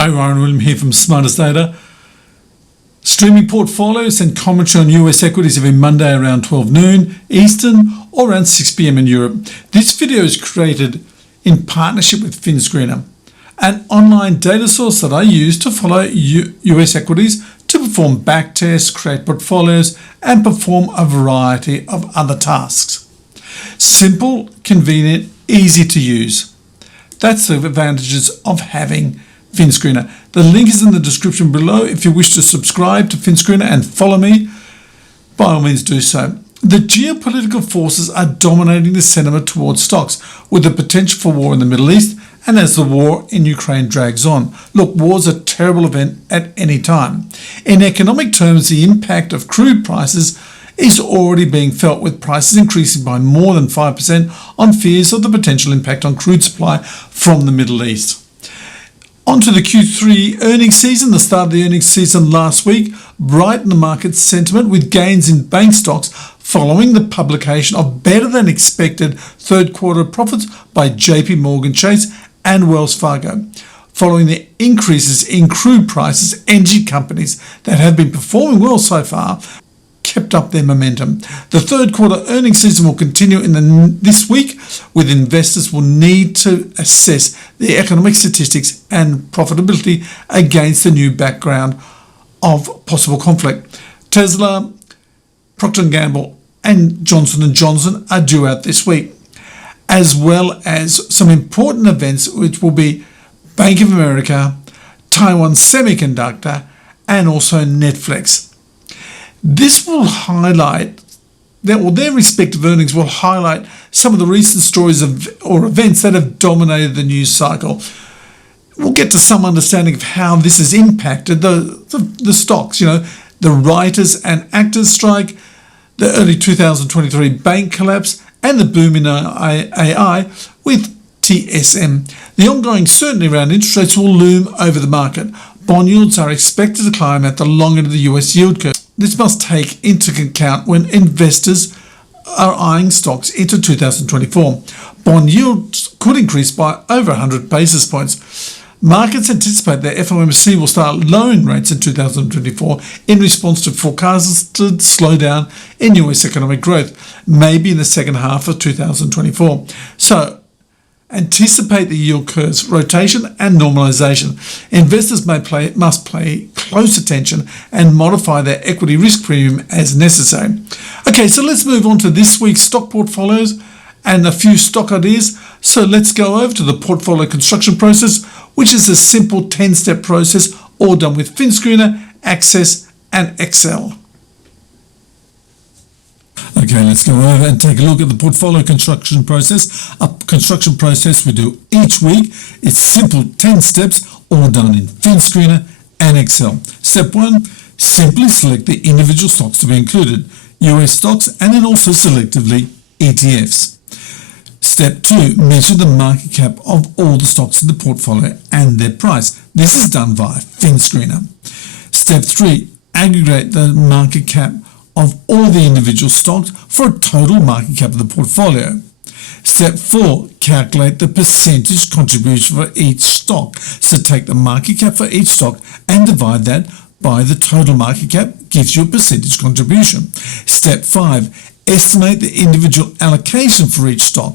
Hi, Ryan William here from Smartest Data. Streaming portfolios and commentary on US equities every Monday around 12 noon Eastern or around 6 p.m. in Europe. This video is created in partnership with Finscreener, an online data source that I use to follow US equities to perform backtests, create portfolios, and perform a variety of other tasks. Simple, convenient, easy to use. That's the advantages of having Finscreener. The link is in the description below. If you wish to subscribe to Finscreener and follow me, by all means do so. The geopolitical forces are dominating the sentiment towards stocks, with the potential for war in the Middle East and as the war in Ukraine drags on. Look, war's a terrible event at any time. In economic terms, the impact of crude prices is already being felt, with prices increasing by more than 5% on fears of the potential impact on crude supply from the Middle East. On to the Q3 earnings season. The start of the earnings season last week brightened the market sentiment with gains in bank stocks following the publication of better than expected third quarter profits by JP Morgan Chase and Wells Fargo. Following the increases in crude prices, energy companies that have been performing well so far kept up their momentum. The third quarter earnings season will continue this week, with investors will need to assess the economic statistics and profitability against the new background of possible conflict. Tesla, Procter & Gamble and Johnson & Johnson are due out this week, as well as some important events which will be Bank of America, Taiwan Semiconductor and also Netflix. This will highlight, their respective earnings will highlight some of the recent stories or events that have dominated the news cycle. We'll get to some understanding of how this has impacted the stocks, the writers and actors strike, the early 2023 bank collapse, and the boom in AI with TSM. The ongoing certainty around interest rates will loom over the market. Bond yields are expected to climb at the long end of the US yield curve. This must take into account when investors are eyeing stocks into 2024. Bond yields could increase by over 100 basis points. Markets anticipate that FOMC will start lowering rates in 2024 in response to forecasted slowdown in US economic growth, maybe in the second half of 2024. So, anticipate the yield curve's rotation and normalization. Investors must pay close attention and modify their equity risk premium as necessary. Okay, so let's move on to this week's stock portfolios and a few stock ideas. So let's go over to the portfolio construction process, which is a simple 10-step process, all done with Finscreener, Access and Excel. Okay, let's go over and take a look at the portfolio construction process. A construction process we do each week. It's simple 10 steps, all done in Finscreener and Excel. Step 1, simply select the individual stocks to be included, US stocks, and then also selectively ETFs. Step 2, measure the market cap of all the stocks in the portfolio and their price. This is done via Finscreener. Step 3, aggregate the market cap of all the individual stocks for a total market cap of the portfolio. Step 4, calculate the percentage contribution for each stock. So take the market cap for each stock and divide that by the total market cap, gives you a percentage contribution. Step 5, estimate the individual allocation for each stock.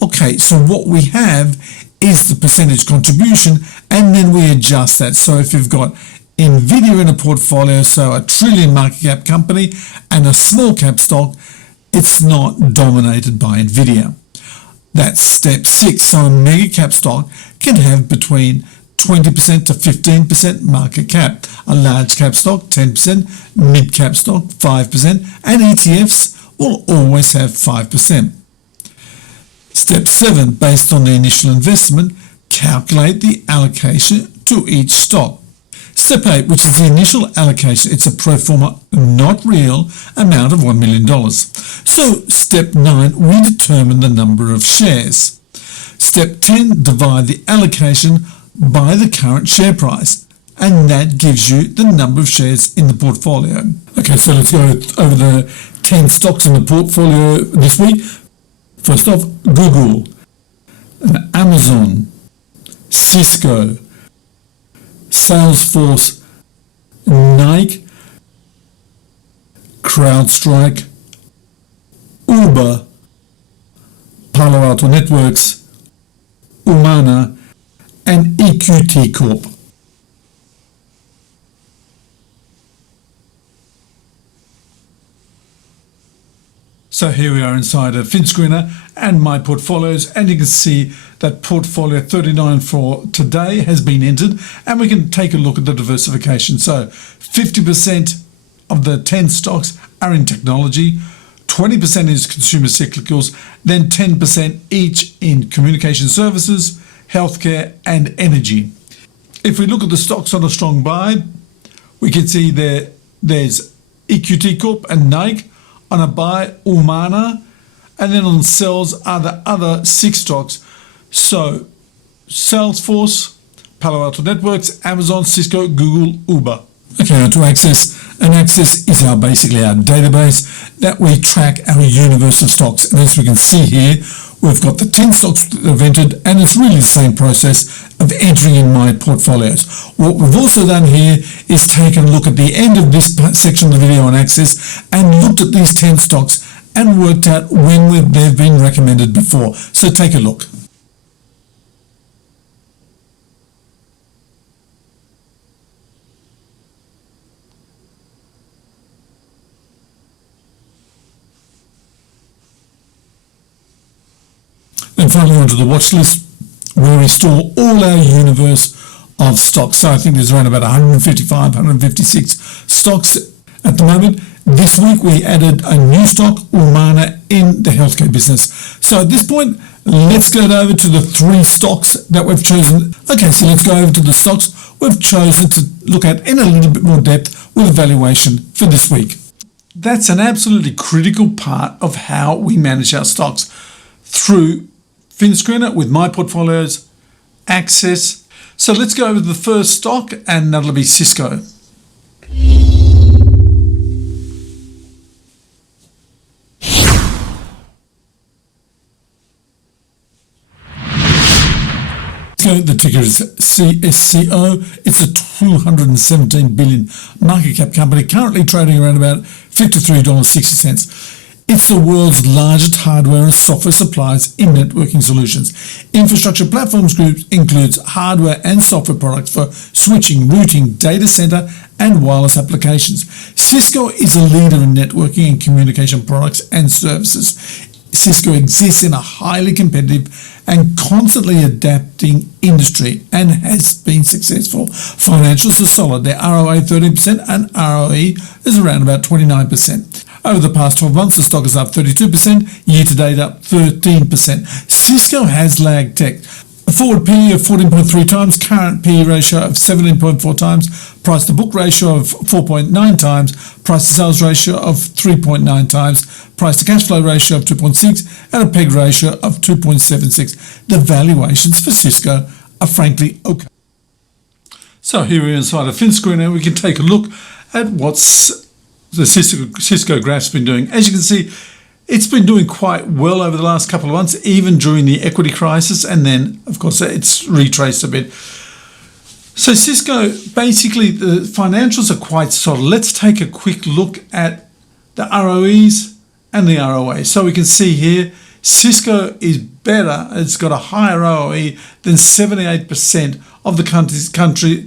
Okay, so what we have is the percentage contribution, and then we adjust that. So if you've got Nvidia in a portfolio, so a trillion market cap company and a small cap stock, it's not dominated by Nvidia. That's step 6. So a mega cap stock can have between 20% to 15% market cap, a large cap stock 10%, mid cap stock 5%, and ETFs will always have 5%. Step 7, based on the initial investment, calculate the allocation to each stock. Step 8, which is the initial allocation, it's a pro forma, not real, amount of $1 million. So step 9, we determine the number of shares. Step 10, divide the allocation by the current share price, and that gives you the number of shares in the portfolio. Okay, so let's go over the 10 stocks in the portfolio this week. First off, Google, Amazon, Cisco, Salesforce, Nike, CrowdStrike, Uber, Palo Alto Networks, Humana, and EQT Corp. So here we are inside a Finscreener and my portfolios, and you can see that portfolio 39 for today has been entered, and we can take a look at the diversification. So 50% of the 10 stocks are in technology, 20% is consumer cyclicals, then 10% each in communication services, healthcare and energy. If we look at the stocks on a strong buy, we can see there's EQT Corp and Nike. On a buy, Humana, and then on sells are the other 6 stocks. So Salesforce, Palo Alto Networks, Amazon, Cisco, Google, Uber. Okay, now to Access. And Access is basically our database that we track our universe of stocks. And as we can see here, we've got the 10 stocks that have entered, and it's really the same process of entering in my portfolios. What we've also done here is taken a look at the end of this section of the video on Access and looked at these 10 stocks and worked out when they've been recommended before. So take a look. And finally onto the watch list, where we store all our universe of stocks. So I think there's around about 155, 156 stocks at the moment. This week we added a new stock, Humana, in the healthcare business. So at this point, let's go over to the 3 stocks that we've chosen. Okay, so let's go over to the stocks we've chosen to look at in a little bit more depth with a valuation for this week. That's an absolutely critical part of how we manage our stocks through Finscreener with my portfolios, Access. So let's go over to the first stock, and that'll be Cisco. The ticker is CSCO. It's a 217 billion market cap company, currently trading around about $53.60. It's the world's largest hardware and software suppliers in networking solutions. Infrastructure Platforms Group includes hardware and software products for switching, routing, data center, and wireless applications. Cisco is a leader in networking and communication products and services. Cisco exists in a highly competitive and constantly adapting industry and has been successful. Financials are solid. Their ROA 13% and ROE is around about 29%. Over the past 12 months, the stock is up 32%, year-to-date up 13%. Cisco has lagged tech. A forward PE of 14.3 times, current PE ratio of 17.4 times, price-to-book ratio of 4.9 times, price-to-sales ratio of 3.9 times, price-to-cash flow ratio of 2.6, and a PEG ratio of 2.76. The valuations for Cisco are frankly okay. So here we're inside a Finscreener, we can take a look at what's the Cisco graph's been doing. As you can see, it's been doing quite well over the last couple of months, even during the equity crisis, and then of course it's retraced a bit. So Cisco, basically the financials are quite solid. Let's take a quick look at the ROEs and the ROA. So we can see here Cisco is better, it's got a higher ROE than 78% of the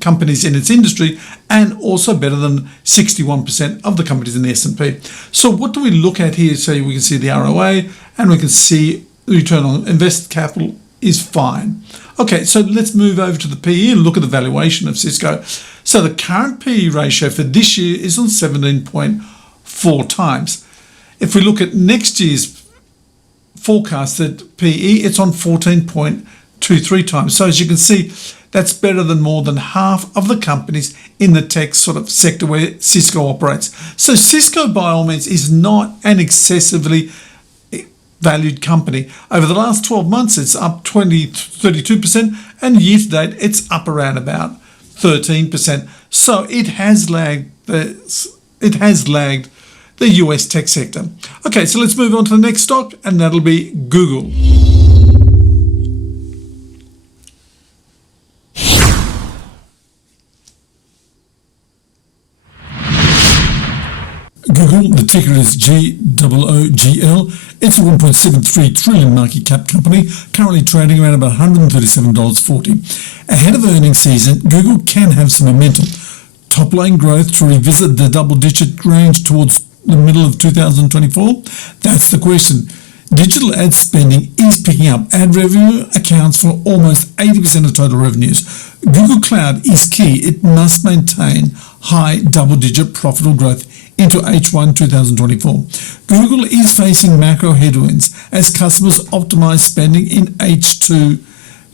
companies in its industry, and also better than 61% of the companies in the S&P. So what do we look at here? So we can see the ROA, and we can see the return on invested capital is fine. Okay, so let's move over to the PE and look at the valuation of Cisco. So the current PE ratio for this year is on 17.4 times. If we look at next year's forecasted PE, it's on 14.23 times. So as you can see, that's better than more than half of the companies in the tech sort of sector where Cisco operates. So Cisco, by all means, is not an excessively valued company. Over the last 12 months, it's up 32%, and year to date, it's up around about 13%. So it has lagged the US tech sector. Okay, so let's move on to the next stock, and that'll be Google. Google, the ticker is GOOGL. It's a $1.73 trillion market cap company, currently trading around about $137.40. Ahead of earnings season, Google can have some momentum. Top-line growth to revisit the double-digit range towards the middle of 2024? That's the question. Digital ad spending is picking up. Ad revenue accounts for almost 80% of total revenues. Google Cloud is key. It must maintain high double-digit profitable growth into H1 2024. Google is facing macro headwinds as customers optimize spending in H2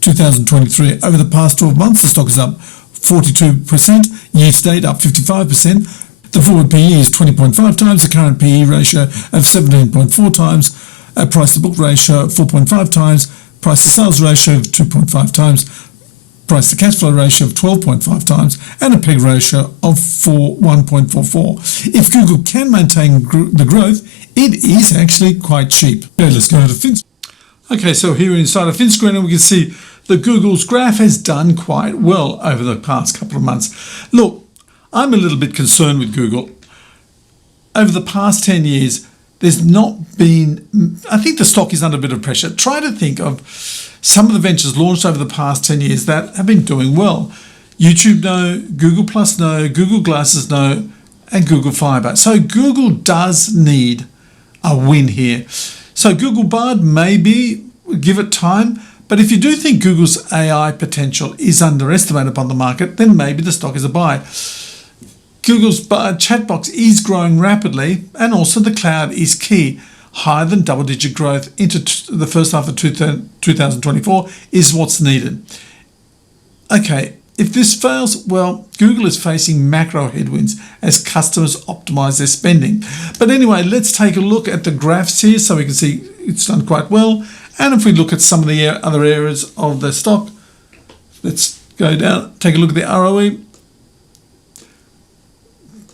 2023. Over the past 12 months, the stock is up 42%, year-to-date up 55%. The forward PE is 20.5 times, the current PE ratio of 17.4 times, a price-to-book ratio of 4.5 times, price-to-sales ratio of 2.5 times, price-to-cash flow ratio of 12.5 times, and a PEG ratio of 1.44. If Google can maintain the growth, it is actually quite cheap. Okay, let's go to Finscreener. Okay, so here inside of Finscreener, we can see that Google's graph has done quite well over the past couple of months. Look, I'm a little bit concerned with Google. Over the past 10 years, there's not been, I think the stock is under a bit of pressure. Try to think of some of the ventures launched over the past 10 years that have been doing well. YouTube, no. Google Plus, no. Google Glasses, no. And Google Fiber. So Google does need a win here. So Google Bard, maybe give it time. But if you do think Google's AI potential is underestimated upon the market, then maybe the stock is a buy. Google's chat box is growing rapidly, and also the cloud is key. Higher than double-digit growth into the first half of 2024 is what's needed. Okay, if this fails, well, Google is facing macro headwinds as customers optimize their spending. But anyway, let's take a look at the graphs here so we can see it's done quite well. And if we look at some of the other areas of the stock, let's go down, take a look at the ROE.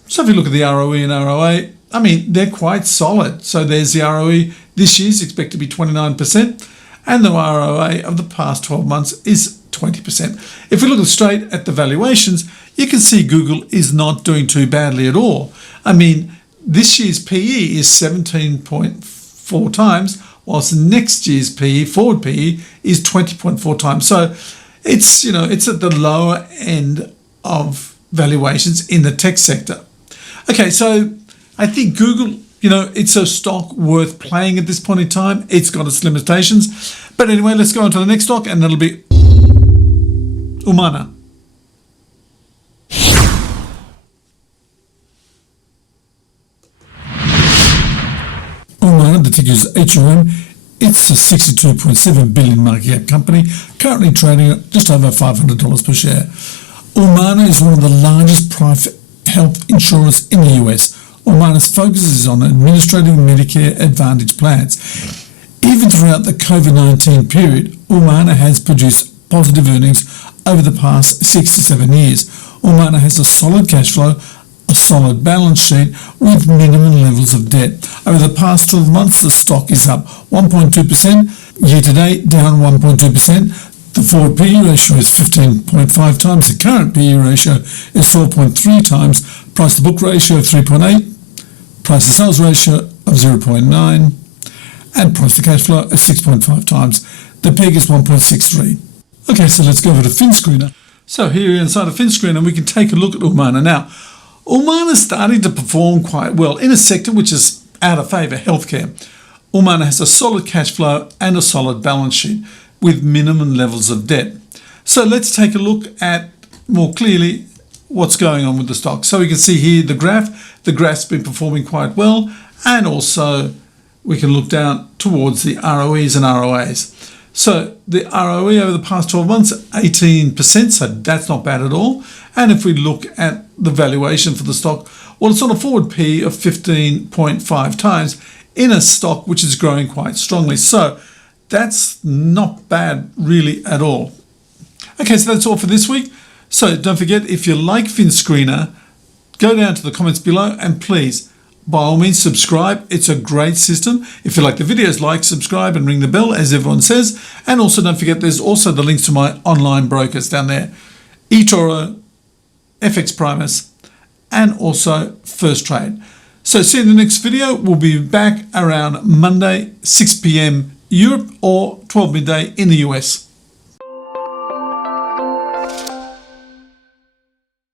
So if you look at the ROE and ROA, I mean, they're quite solid. So there's the ROE this year is expected to be 29%, and the ROA of the past 12 months is 20%. If we look straight at the valuations, you can see Google is not doing too badly at all. I mean, this year's PE is 17.4 times, whilst next year's PE, forward PE, is 20.4 times. So it's, it's at the lower end of valuations in the tech sector. Okay, so I think Google, it's a stock worth playing at this point in time. It's got its limitations. But anyway, let's go on to the next stock, and that'll be Humana. Humana, the ticker is HUM. It's a $62.7 billion market cap company, currently trading at just over $500 per share. Humana is one of the largest private health insurers in the US. Humana's focus is on administrative Medicare Advantage plans. Even throughout the COVID-19 period, Humana has produced positive earnings over the past 6 to 7 years. Humana has a solid cash flow, a solid balance sheet with minimum levels of debt. Over the past 12 months, the stock is up 1.2%, year-to-date down 1.2%. The forward PE ratio is 15.5 times. The current PE ratio is 12.3 times. Price-to-book ratio of 3.8. Price-to-sales ratio of 0.9. And price-to-cash flow of 6.5 times. The PEG is 1.63. Okay, so let's go over to Finscreener. So here inside of Finscreener, we can take a look at Humana. Now, Humana is starting to perform quite well in a sector which is out of favour, healthcare. Humana has a solid cash flow and a solid balance sheet with minimum levels of debt. So let's take a look at more clearly what's going on with the stock. So we can see here the graph. The graph's been performing quite well, and also we can look down towards the ROEs and ROAs. So the ROE over the past 12 months, 18%, so that's not bad at all. And if we look at the valuation for the stock, well, it's on a forward P of 15.5 times in a stock which is growing quite strongly. So that's not bad really at all. Okay, so that's all for this week. So don't forget, if you like Finscreener, go down to the comments below and please, by all means, subscribe. It's a great system. If you like the videos, like, subscribe and ring the bell, as everyone says. And also don't forget, there's also the links to my online brokers down there. eTORO, FX PRIMUS, and also First Trade. So see you in the next video. We'll be back around Monday, 6 p.m. Europe or 12 midday in the US.